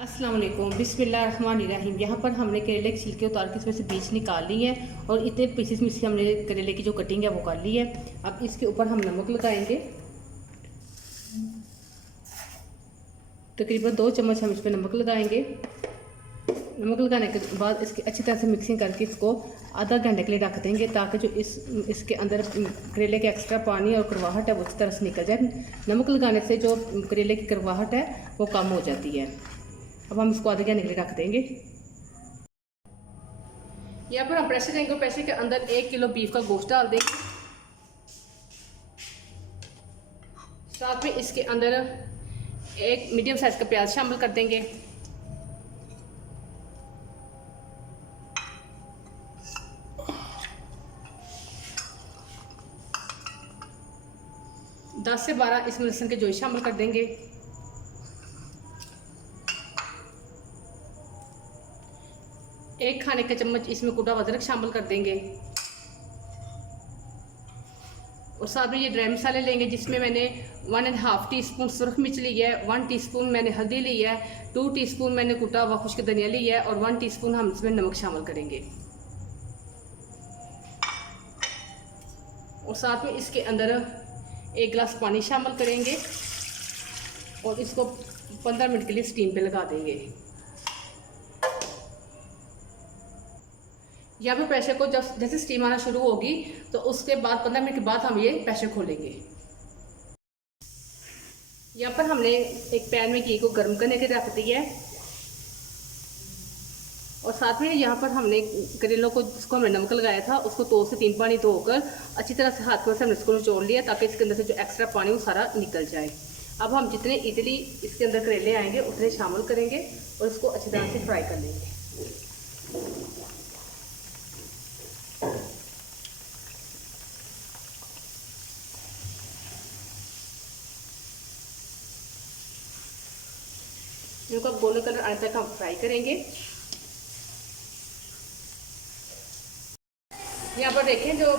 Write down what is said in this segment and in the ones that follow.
अस्सलाम वालेकुम बिस्मिल्लाहिर्रहमानिर्रहीम। यहाँ पर हमने करेले की छिलके उतार के इसमें से बीज निकाल ली है और इतने पीसेस में से हमने करेले की जो कटिंग है वो कर ली है। अब इसके ऊपर हम नमक लगाएंगे, तकरीबन 2 चम्मच हम इस पर नमक लगाएंगे। नमक लगाने के बाद इसकी अच्छी तरह से मिक्सिंग करके इसको आधा घंटे के लिए रख देंगे ताकि जो इसके अंदर करेले के एक्स्ट्रा पानी और करवाहट है वो अच्छी तरह से निकल जाए। नमक लगाने से जो करेले की करवाहट है वो कम हो जाती है। अब हम इसको आधे घंटे के लिए रख देंगे। यहाँ पर हम प्रेशर देंगे, प्रेशर के अंदर 1 किलो बीफ का गोश्त डाल देंगे। साथ में इसके अंदर एक मीडियम साइज का प्याज शामिल कर देंगे। दस से 12 इसमें लहसुन के जोई शामिल कर देंगे। एक खाने का चम्मच इसमें कूटा हुआ अदरक शामिल कर देंगे और साथ में ये ड्राई मसाले लेंगे जिसमें मैंने 1.5 टीस्पून सुरख मिर्च ली है, 1 टीस्पून मैंने हल्दी ली है, 2 टीस्पून मैंने कूटा हुआ खुश्क धनिया ली है और 1 टीस्पून हम इसमें नमक शामिल करेंगे। और साथ में इसके अंदर 1 गिलास पानी शामिल करेंगे और इसको 15 मिनट के लिए स्टीम पे लगा देंगे। यहाँ पे प्रेशर को जब जैसे स्टीम आना शुरू होगी तो उसके बाद 15 मिनट के बाद हम ये प्रेशर खोलेंगे। यहाँ पर हमने एक पैन में घी को गर्म करने के रख दिया है और साथ में यहाँ पर हमने करेलों को जिसको हमने नमक लगाया था उसको 2 से 3 पानी धोकर अच्छी तरह से हाथ से हमने इसको निचोड़ लिया ताकि इसके अंदर से जो एक्स्ट्रा पानी वो सारा निकल जाए। अब हम जितने इजीली इसके अंदर करेले आएंगे उतने शामिल करेंगे और इसको अच्छी तरह से फ्राई कर लेंगे। इनको गोल्डन कलर आने तक हम फ्राई करेंगे। यहाँ पर देखें जो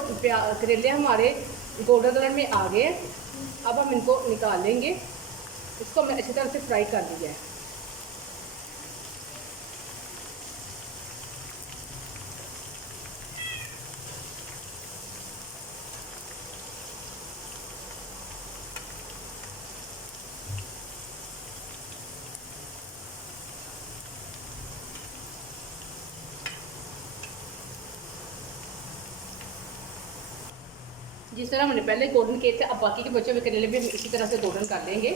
करेले हमारे गोल्डन कलर में आ गए। अब हम इनको निकाल लेंगे। इसको हमने अच्छी तरह से फ्राई कर लिया है। जिस तरह हमने पहले गोल्डन किए थे अब बाकी के बचे हुए करेले भी हम इसी तरह से गोल्डन कर लेंगे।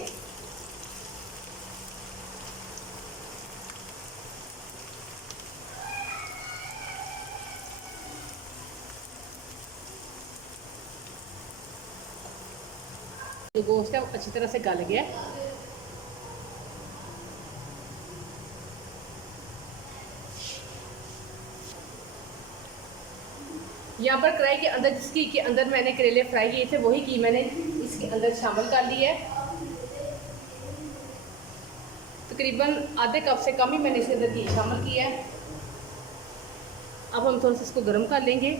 जो गोश्त है वो अच्छी तरह से गल गया। यहाँ पर कढ़ाई के अंदर जिस घी के अंदर मैंने करेले फ्राई किए थे वही घी मैंने इसके अंदर शामिल कर लिया है। तकरीबन आधे कप से कम ही मैंने इसके अंदर घी शामिल किया है। अब हम थोड़ा सा इसको गर्म कर लेंगे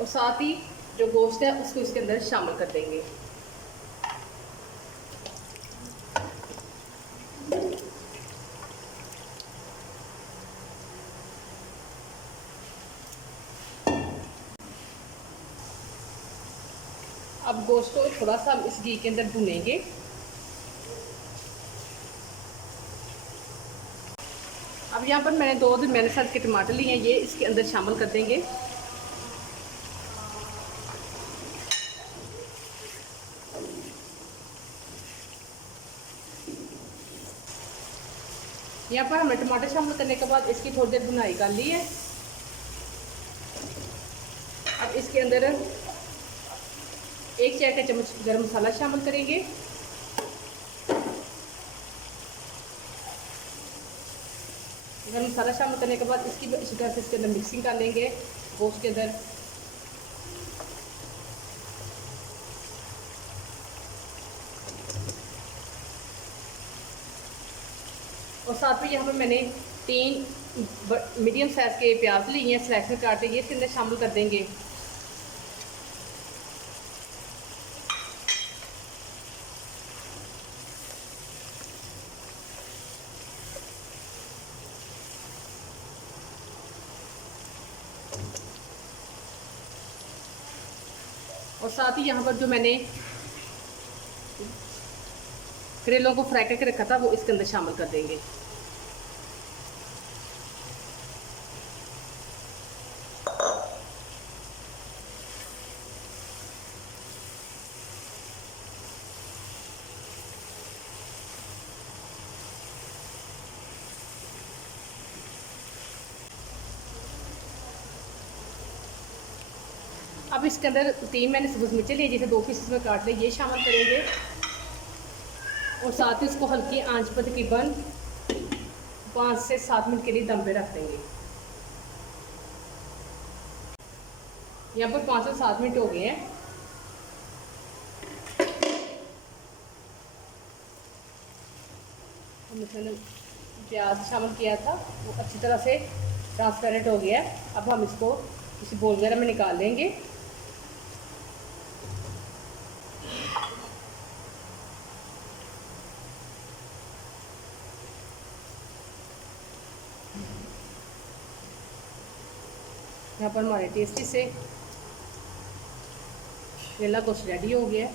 और साथ ही जो गोश्त है उसको इसके अंदर शामिल कर देंगे। अब गोश्त को थोड़ा सा हम इस घी के अंदर भुनेंगे। अब यहाँ पर मैंने 2 मैंने साइज के टमाटर लिए हैं, ये इसके अंदर शामिल कर देंगे। यहाँ पर हमने टमाटर शामिल करने के बाद इसकी थोड़ी देर भुनाई कर ली है। अब इसके अंदर 1 चाय का चम्मच गरम मसाला शामिल करेंगे। गरम मसाला शामिल करने के बाद इसकी इसी तरह से इसके अंदर मिक्सिंग कर लेंगे गोश्त के अंदर। और साथ में यहाँ पर मैंने 3 मीडियम साइज के प्याज लिए हैं, स्लाइस में काटे, ये इसके अंदर शामिल कर देंगे। और साथ ही यहाँ पर जो मैंने करेलों को फ्राई करके रखा था वो इसके अंदर शामिल कर देंगे। अब इसके अंदर 3 मैंने सब्ज़ मिर्चें लिए, जैसे 2 पीस में काट ले, ये शामिल करेंगे। और साथ ही इसको हल्की आंच पर तकरीबन 5 से 7 मिनट के लिए दम पे रख देंगे। यहाँ पर 5 से 7 मिनट हो गए हैं। हमने प्याज शामिल किया था वो अच्छी तरह से ट्रांसपेरेंट हो गया है। अब हम इसको किसी बोल वगैरह में निकाल लेंगे। यहाँ पर हमारे टेस्टी से करेला गोश्त रेडी हो गया है।